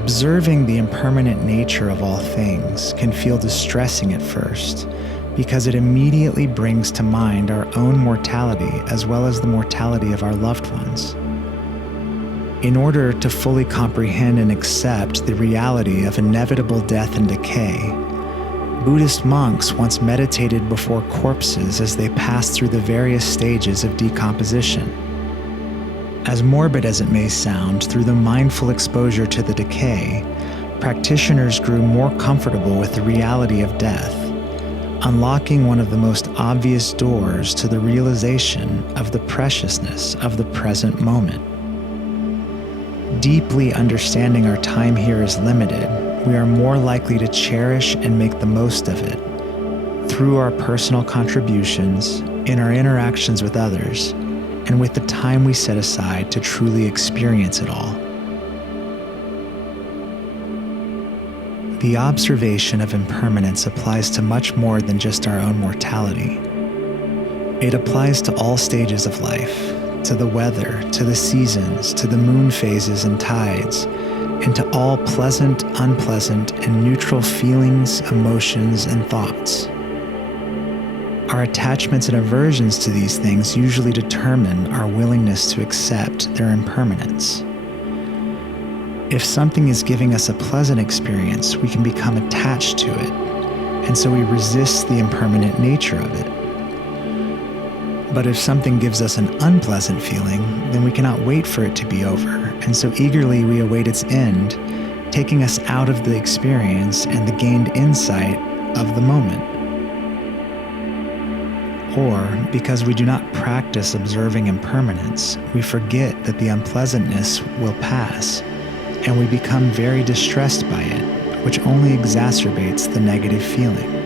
Observing the impermanent nature of all things can feel distressing at first, because it immediately brings to mind our own mortality as well as the mortality of our loved ones. In order to fully comprehend and accept the reality of inevitable death and decay, Buddhist monks once meditated before corpses as they passed through the various stages of decomposition. As morbid as it may sound, through the mindful exposure to the decay, practitioners grew more comfortable with the reality of death, unlocking one of the most obvious doors to the realization of the preciousness of the present moment. Deeply understanding our time here is limited, we are more likely to cherish and make the most of it through our personal contributions, in our interactions with others, and with the time we set aside to truly experience it all. The observation of impermanence applies to much more than just our own mortality. It applies to all stages of life, to the weather, to the seasons, to the moon phases and tides, and to all pleasant, unpleasant, and neutral feelings, emotions, and thoughts. Our attachments and aversions to these things usually determine our willingness to accept their impermanence. If something is giving us a pleasant experience, we can become attached to it, and so we resist the impermanent nature of it. But if something gives us an unpleasant feeling, then we cannot wait for it to be over, and so eagerly we await its end, taking us out of the experience and the gained insight of the moment. Or, because we do not practice observing impermanence, we forget that the unpleasantness will pass, and we become very distressed by it, which only exacerbates the negative feeling.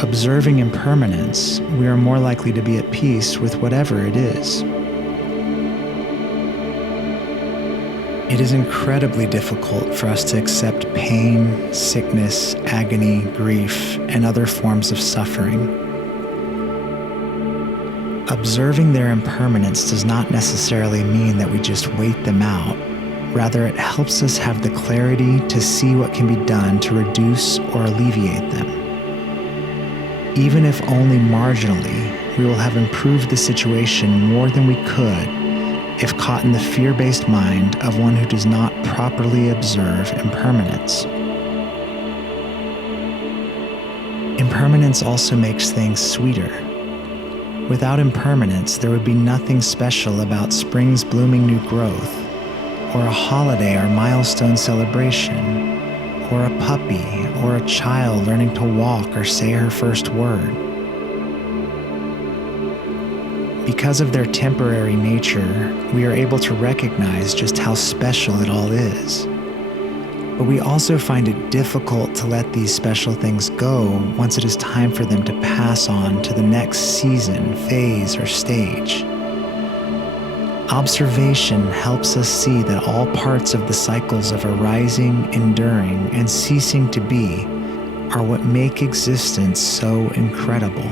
Observing impermanence, we are more likely to be at peace with whatever it is. It is incredibly difficult for us to accept pain, sickness, agony, grief, and other forms of suffering. Observing their impermanence does not necessarily mean that we just wait them out. Rather, it helps us have the clarity to see what can be done to reduce or alleviate them. Even if only marginally, we will have improved the situation more than we could if caught in the fear-based mind of one who does not properly observe impermanence. Impermanence also makes things sweeter. Without impermanence, there would be nothing special about spring's blooming new growth, or a holiday or milestone celebration, or a puppy, or a child learning to walk or say her first word. Because of their temporary nature, we are able to recognize just how special it all is. But we also find it difficult to let these special things go once it is time for them to pass on to the next season, phase, or stage. Observation helps us see that all parts of the cycles of arising, enduring, and ceasing to be are what make existence so incredible.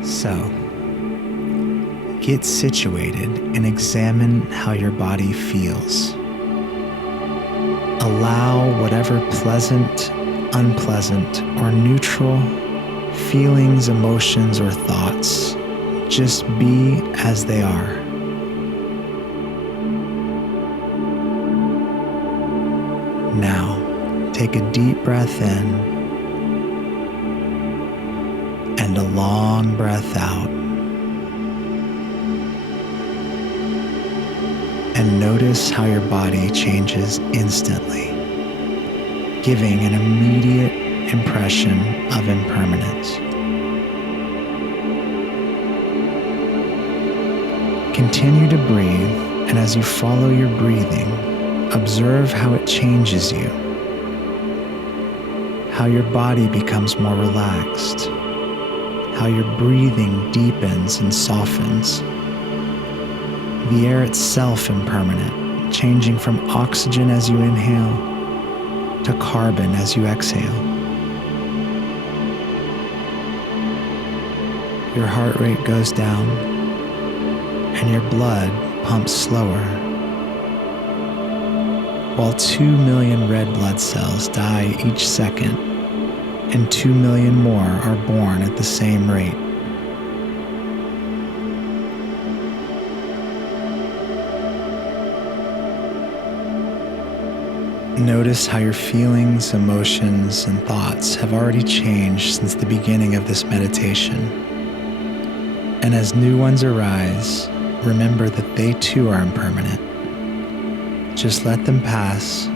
So, get situated and examine how your body feels. Allow whatever pleasant, unpleasant, or neutral feelings, emotions, or thoughts just be as they are. Now, take a deep breath in and a long breath out. And notice how your body changes instantly, giving an immediate impression of impermanence. Continue to breathe, and as you follow your breathing, observe how it changes you, how your body becomes more relaxed, how your breathing deepens and softens. The air itself impermanent, changing from oxygen as you inhale to carbon as you exhale. Your heart rate goes down, and your blood pump slower, while 2 million red blood cells die each second, and 2 million more are born at the same rate. Notice how your feelings, emotions, and thoughts have already changed since the beginning of this meditation. And as new ones arise, remember that they too are impermanent. Just let them pass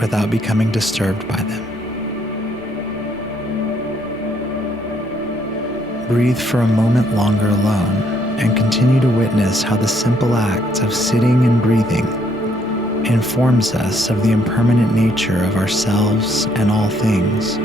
without becoming disturbed by them. Breathe for a moment longer alone and continue to witness how the simple act of sitting and breathing informs us of the impermanent nature of ourselves and all things.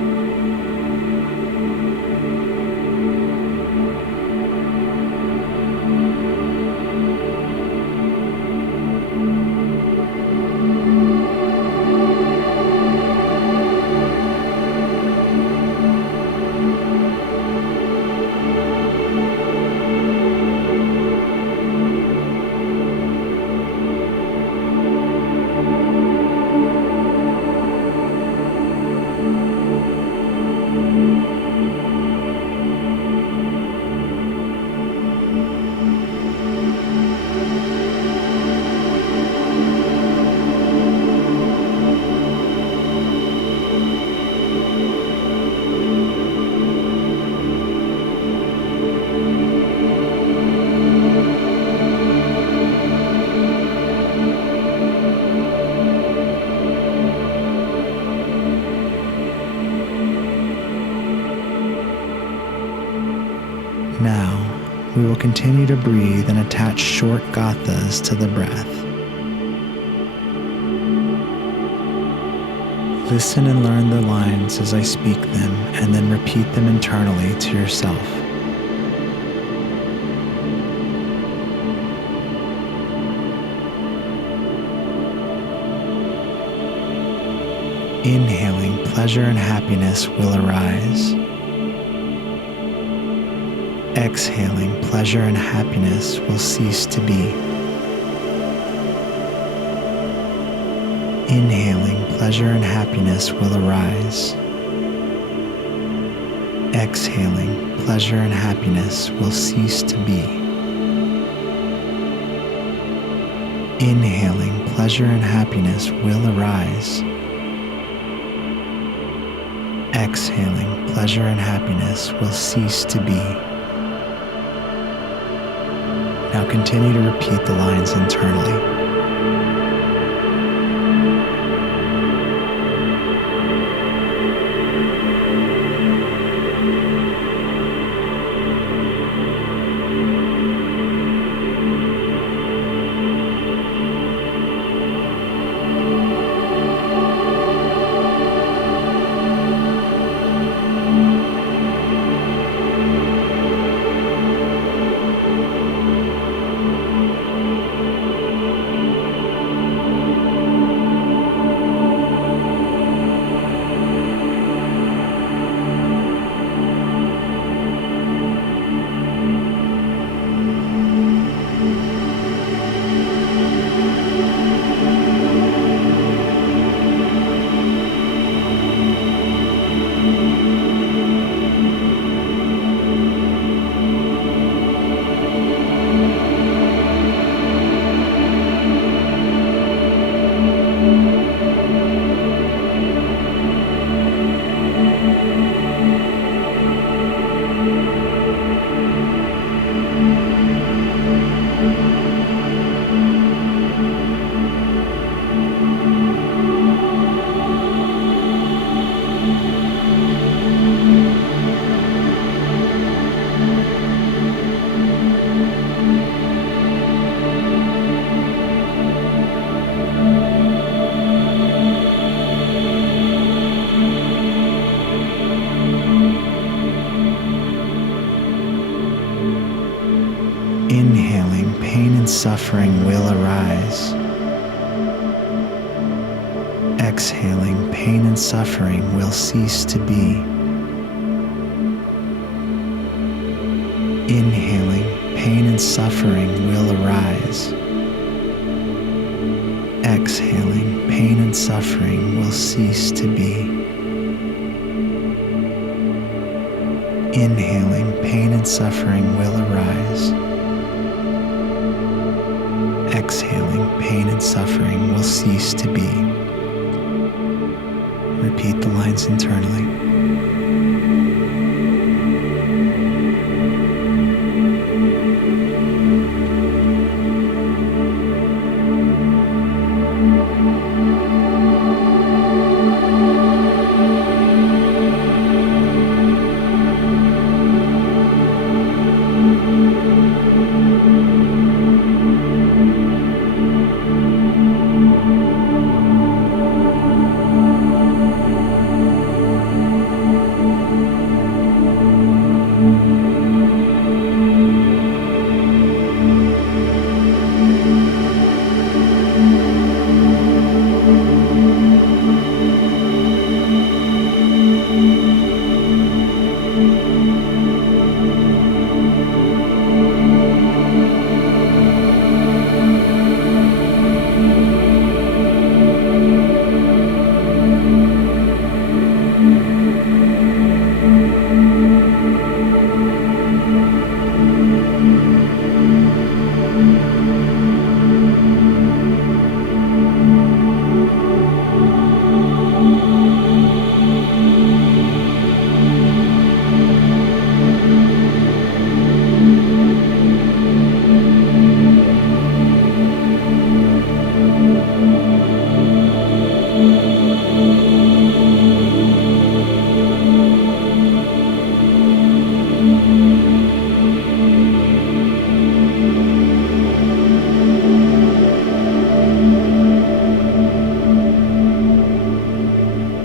Now, we will continue to breathe and attach short gathas to the breath. Listen and learn the lines as I speak them, and then repeat them internally to yourself. Inhaling, pleasure and happiness will arise. Exhaling, pleasure and happiness will cease to be. Inhaling, pleasure and happiness will arise. Exhaling, pleasure and happiness will cease to be. Inhaling, pleasure and happiness will arise. Exhaling, pleasure and happiness will cease to be. Now continue to repeat the lines internally. Inhaling, pain and suffering will arise. Exhaling, pain and suffering will cease to be. Inhaling, pain and suffering will arise. Exhaling, pain and suffering will cease to be. Inhaling, pain and suffering will arise. Exhaling, pain and suffering will cease to be. Repeat the lines internally.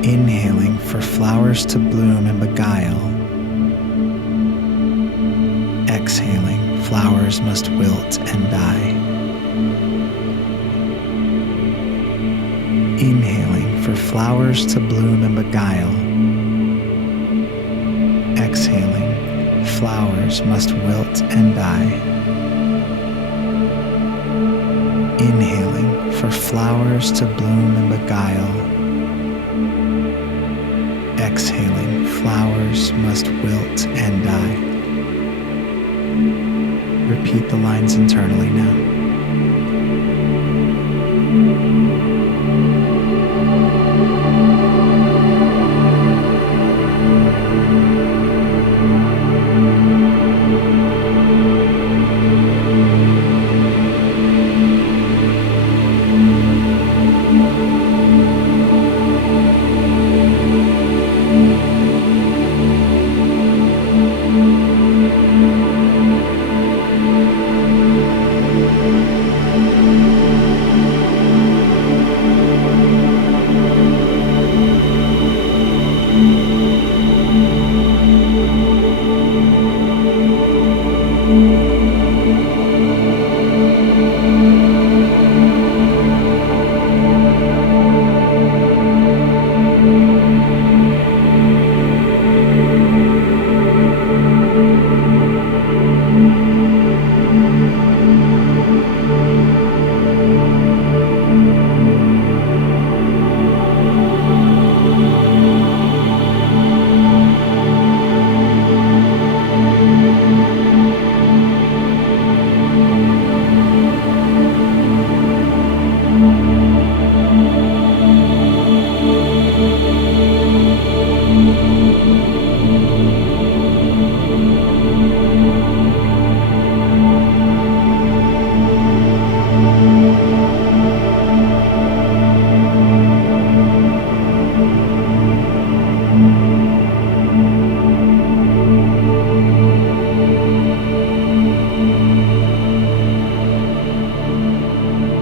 Inhaling for flowers to bloom and beguile. Exhaling, flowers must wilt and die. Inhaling for flowers to bloom and beguile. Exhaling, flowers must wilt and die. Inhaling for flowers to bloom and beguile. Exhaling, flowers must wilt and die. Repeat the lines internally now.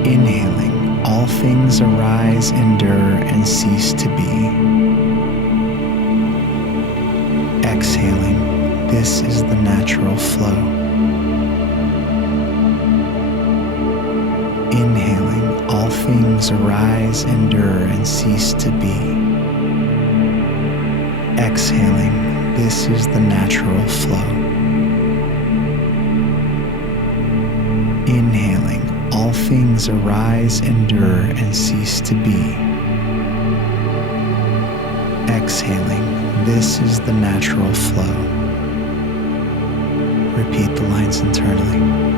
Inhaling, all things arise, endure, and cease to be. Exhaling, this is the natural flow. Inhaling, all things arise, endure, and cease to be. Exhaling, this is the natural flow. Inhaling, all all things arise, endure, and cease to be. Exhaling, this is the natural flow. Repeat the lines internally.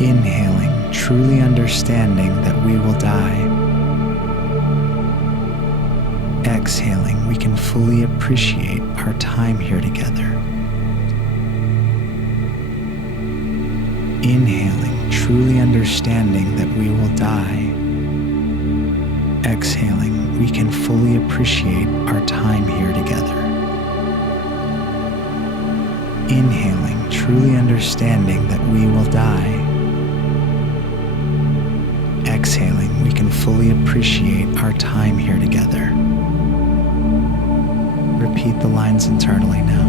Inhaling, truly understanding that we will die. Exhaling, we can fully appreciate our time here together. Inhaling, truly understanding that we will die. Exhaling, we can fully appreciate our time here together. Inhaling, truly understanding that we will die. Exhaling, we can fully appreciate our time here together. Repeat the lines internally now.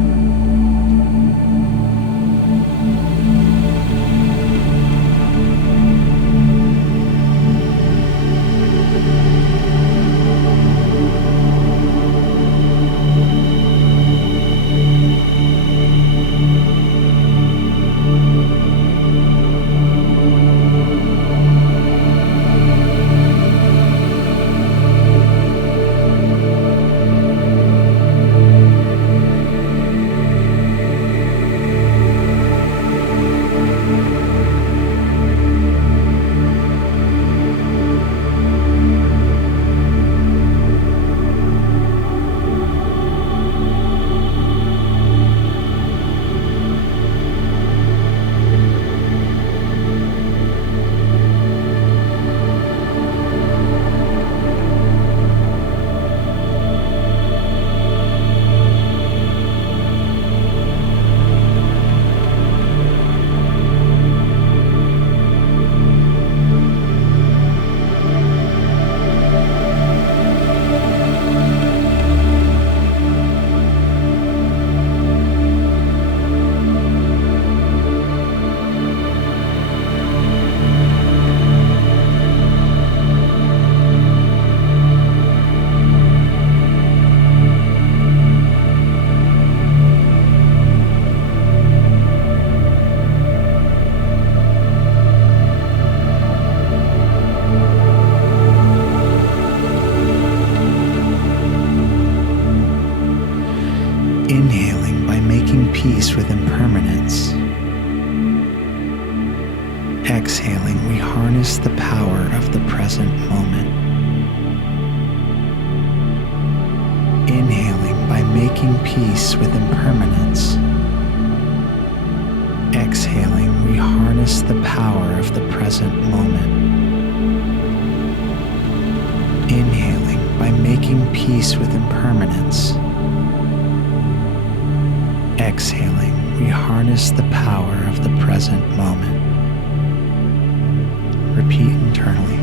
Inhaling by making peace with impermanence. Exhaling, we harness the power of the present moment. Inhaling by making peace with impermanence. Exhaling, we harness the power of the present moment. Inhaling by making peace with impermanence. Exhaling, we harness the power of the present moment. Repeat internally.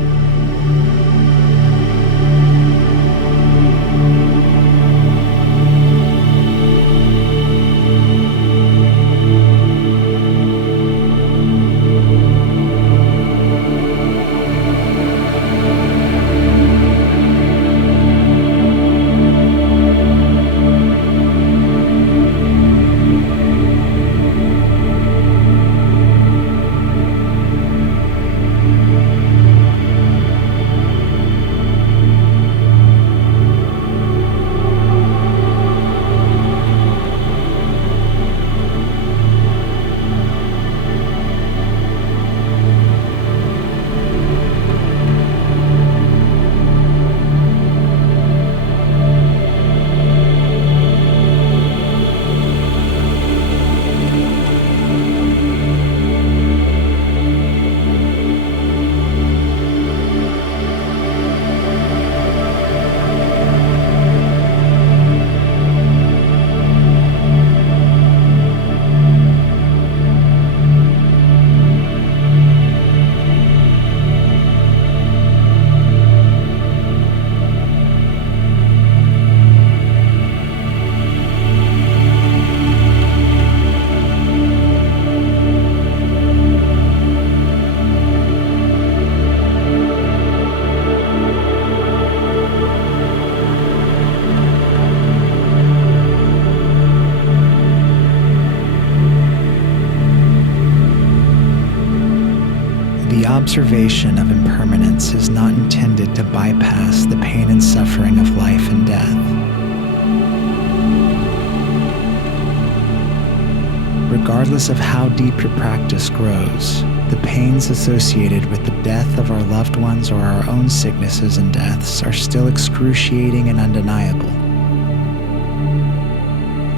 The observation of impermanence is not intended to bypass the pain and suffering of life and death. Regardless of how deep your practice grows, the pains associated with the death of our loved ones or our own sicknesses and deaths are still excruciating and undeniable.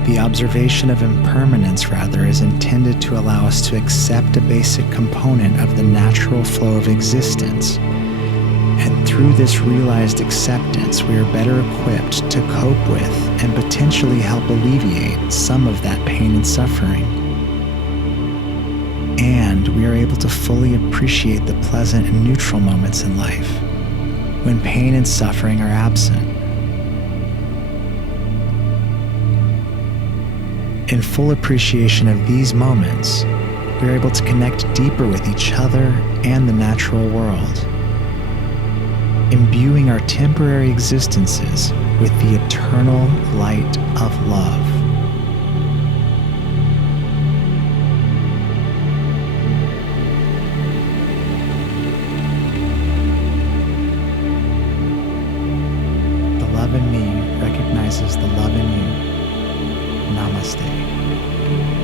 The observation of impermanence, rather, is intended to allow us to accept a basic component of the natural flow of existence. And through this realized acceptance, we are better equipped to cope with and potentially help alleviate some of that pain and suffering. And we are able to fully appreciate the pleasant and neutral moments in life, when pain and suffering are absent. In full appreciation of these moments, we are able to connect deeper with each other and the natural world, imbuing our temporary existences with the eternal light of love. The love in me recognizes the love in you. Namaste.